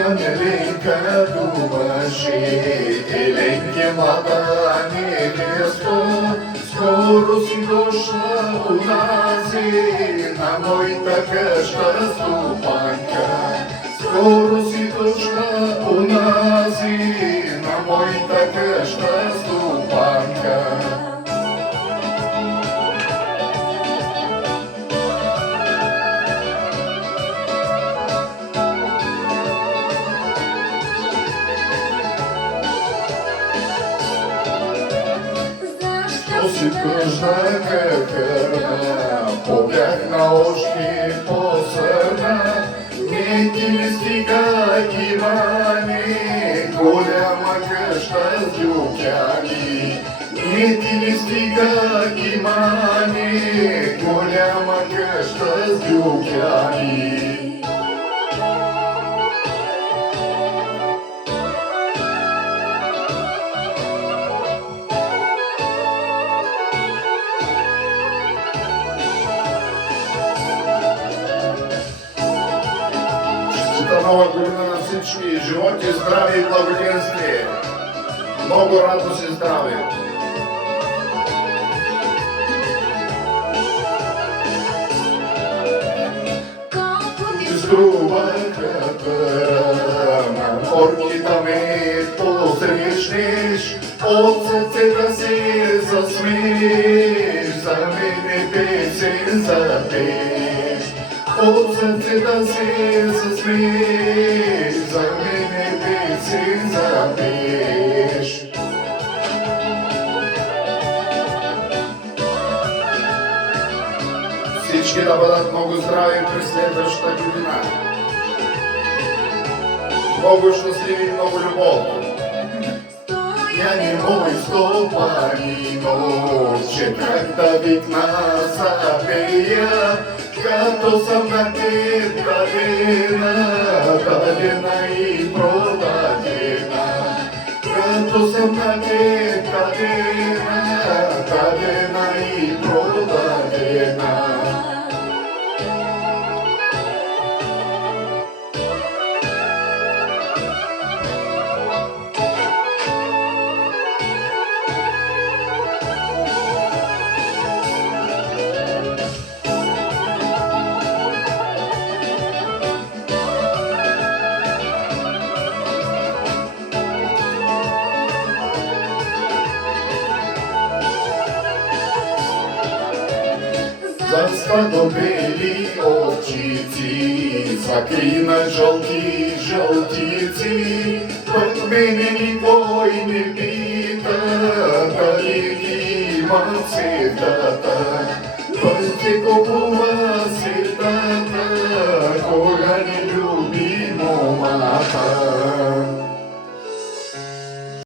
Еленка думаше, Еленке млада невесто, скоро си дошла унази на мојта къща ступанка. Скоро си дошла унази на мојта къща ступанка. Си тъжна кърна, побягна още по-сърна. Не ти ли стига Иване, голяма къща с люкяни. Не ти ли стига Иване, голяма къща с люкяни. Нова година на всички! Живот и здраве и благоденствие! Много радост и здраве! Струваха пара, на морките ме посрещнеш, от сърце да се засмееш, за мене песен запееш. От сърце да се засмееш, за мене песен запееш. Всички да бъдат много здрави през следващата година. Много щастливи и много любов. Яни мой стопанино, че как да викна запея, като съм на теб дадена и продадена. Като съм на теб дадена и продадена. За стадо бели овчици, за крина жълти жълтици, пък мене никой не пита, дали ги имам сетата, пък ти купувам